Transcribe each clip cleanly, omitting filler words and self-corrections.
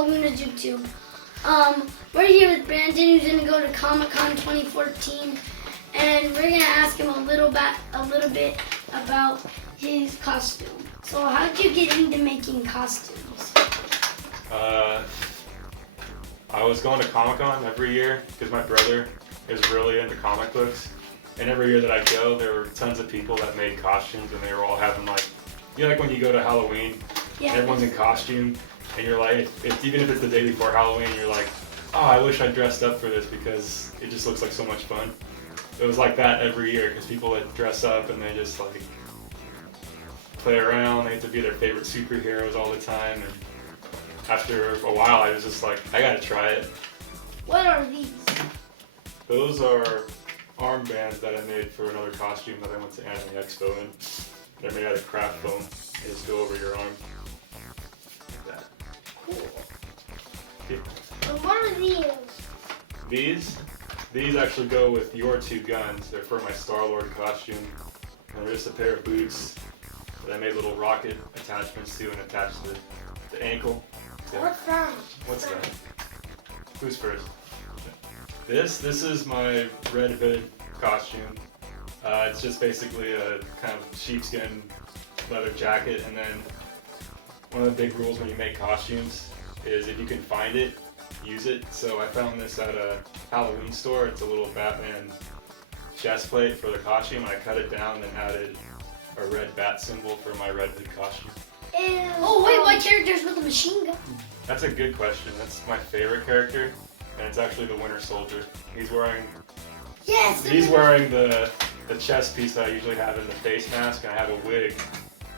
Welcome to YouTube. We're here with Brandon, who's gonna go to Comic-Con 2014, and we're gonna ask him a little bit about his costume. So, how did you get into making costumes? I was going to Comic-Con every year because my brother is really into comic books, and every year that I go, there were tons of people that made costumes, and they were all having like when you go to Halloween, Yeah. everyone's in costume. And you're like, even if it's the day before Halloween, you're like, oh, I wish I dressed up for this because it just looks like so much fun. It was like that every year because people would dress up and they just like play around. They had to be their favorite superheroes all the time. And after a while, I was just like, I gotta try it. What are these? Those are armbands that I made for another costume that I went to Anime Expo in. They're made out of craft foam. They just go over your arm. Cool. Yeah. And what are these? These actually go with your two guns. They're for my Star-Lord costume. And they're just a pair of boots that I made little rocket attachments to and attached to the ankle. So, What's that? what's that? Who's first? This is my Red Hood costume. It's just basically a kind of sheepskin leather jacket, and then one of the big rules when you make costumes is if you can find it, use it. So I found this at a Halloween store. It's a little Batman chest plate for the costume, and I cut it down and then added a red bat symbol for my Red Hood costume. Oh wait, what character's with a machine gun? That's a good question. That's my favorite character, and it's actually the Winter Soldier. He's wearing the chest piece that I usually have in the face mask, and I have a wig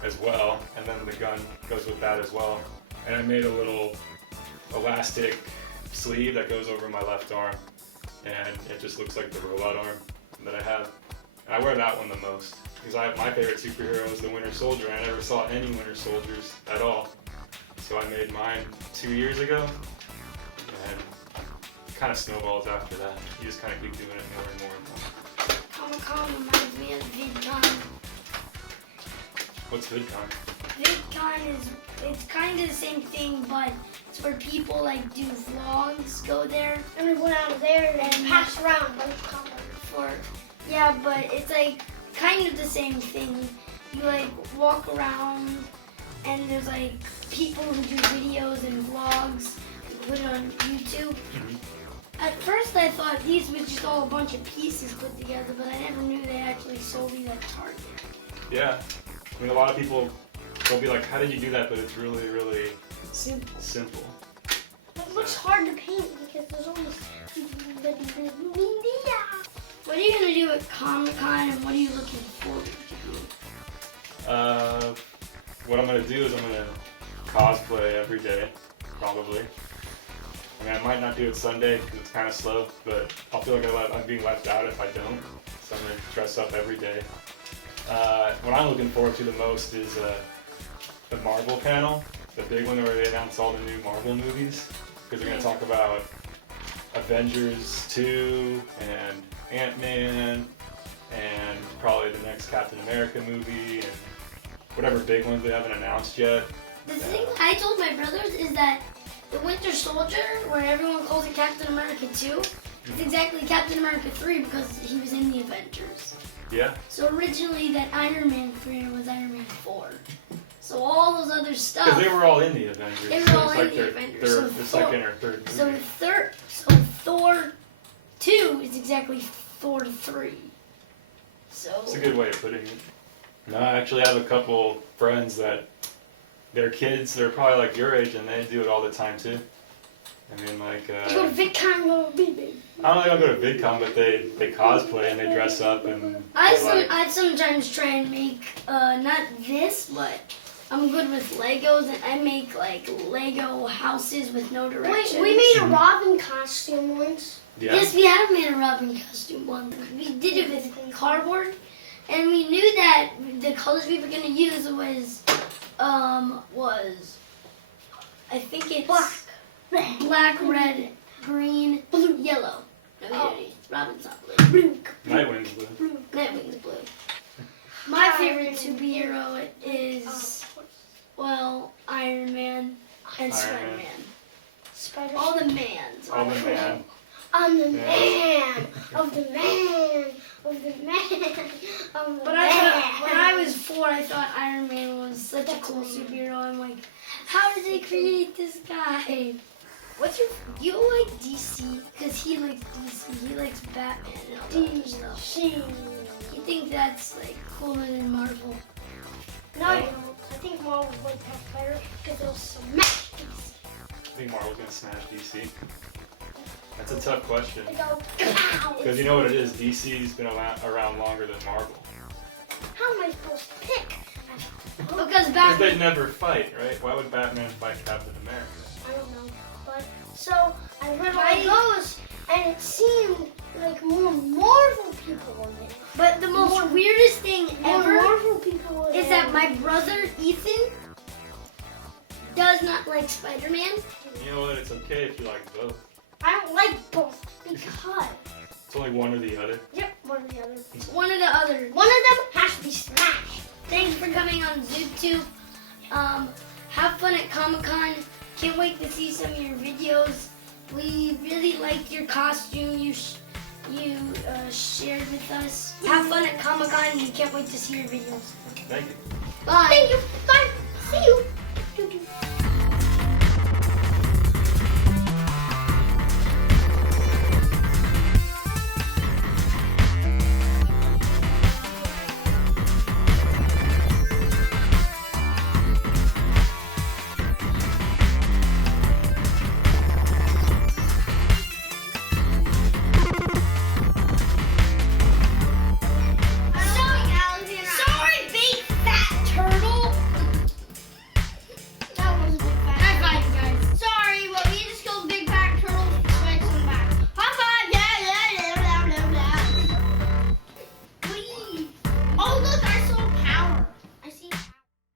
as well, and then the gun goes with that as well. And I made a little elastic sleeve that goes over my left arm, and it just looks like the robot arm that I have. And I wear that one the most because my favorite superhero is the Winter Soldier, and I never saw any Winter Soldiers at all. So I made mine 2 years ago, and it kind of snowballs after that. You just kind of keep doing it more and more and more. Comic-Con reminds me of VidCon. What's VidCon? VidCon it's kind of the same thing, but it's where people like do vlogs, go there, and we went out there and pass around a bunch of comics but it's like kind of the same thing. You like walk around, and there's like people who do videos and vlogs and put it on YouTube. Mm-hmm. At first I thought these was just all a bunch of pieces put together, but I never knew they actually sold these at Target. Yeah. I mean, a lot of people, they'll be like, how did you do that? But it's really, really simple. It looks hard to paint because there's only What are you going to do at Comic-Con, and what are you looking forward to do? What I'm going to do is I'm going to cosplay every day, probably. I mean, I might not do it Sunday because it's kind of slow, but I'll feel like I'm being left out if I don't. So I'm going to dress up every day. What I'm looking forward to the most is the Marvel panel, the big one where they announce all the new Marvel movies, because they're going to talk about Avengers 2 and Ant-Man and probably the next Captain America movie and whatever big ones they haven't announced yet. The thing I told my brothers is that the Winter Soldier, where everyone calls it Captain America 2, is exactly Captain America 3 because he was in the Avengers. Yeah. So originally that Iron Man 3 was Iron Man 4. So all those other stuff. Because they were all in the Avengers. They were all in the Avengers. So the second or third movie. So Thor 2 is exactly Thor 3. So It's a good way of putting it. No, I actually have a couple friends that their kids, they're probably like your age, and they do it all the time too. I mean, like, You go to VidCon, go to BB. I don't think I'll go to VidCon, but they cosplay and they dress up and I sometimes try and make, not this, but I'm good with Legos, and I make like Lego houses with no directions. Wait, we made a Robin costume once. Yeah. Yes, we have made a Robin costume once. We did it with cardboard, and we knew that the colors we were going to use was I think it's black, red, green, blue, yellow. No, Robin's not blue. Nightwing's blue. Nightwing's blue. My favorite superhero is, well, Iron Man and Iron Man. Spider-Man. Spider. All the mans. All the man. I'm the Yeah. man of the man of the man of the But man. I thought, when I was 4, I thought Iron Man was such a cool superhero. I'm like, how did they create this guy? What's your, you like DC? Because he likes DC. He likes Batman and all that other stuff. DC. You think that's like cooler than Marvel? No, I don't. I think Marvel would have better because they'll smash DC. I think Marvel's gonna smash DC. That's a tough question. They go, pow! Because you know what it is, DC's been around longer than Marvel. How am I supposed to pick? Because Because they Batman. never fight, right? Why would Batman fight Captain America? I don't know. But so I read all those, and it seemed like more Marvel people were there. But the most weirdest thing More ever Marvel people were is there. that my brother Ethan does not like Spider-Man. You know what? It's okay if you like both. I don't like both because It's only one or the other. yep, one or the other. One or the other. One of them has to be smashed. Thanks for coming on ZoobTube. Have fun at Comic-Con. Can't wait to see some of your videos. We really liked your costume you shared with us. Have fun at Comic-Con and we can't wait to see your videos. Thank you. Bye. Thank you.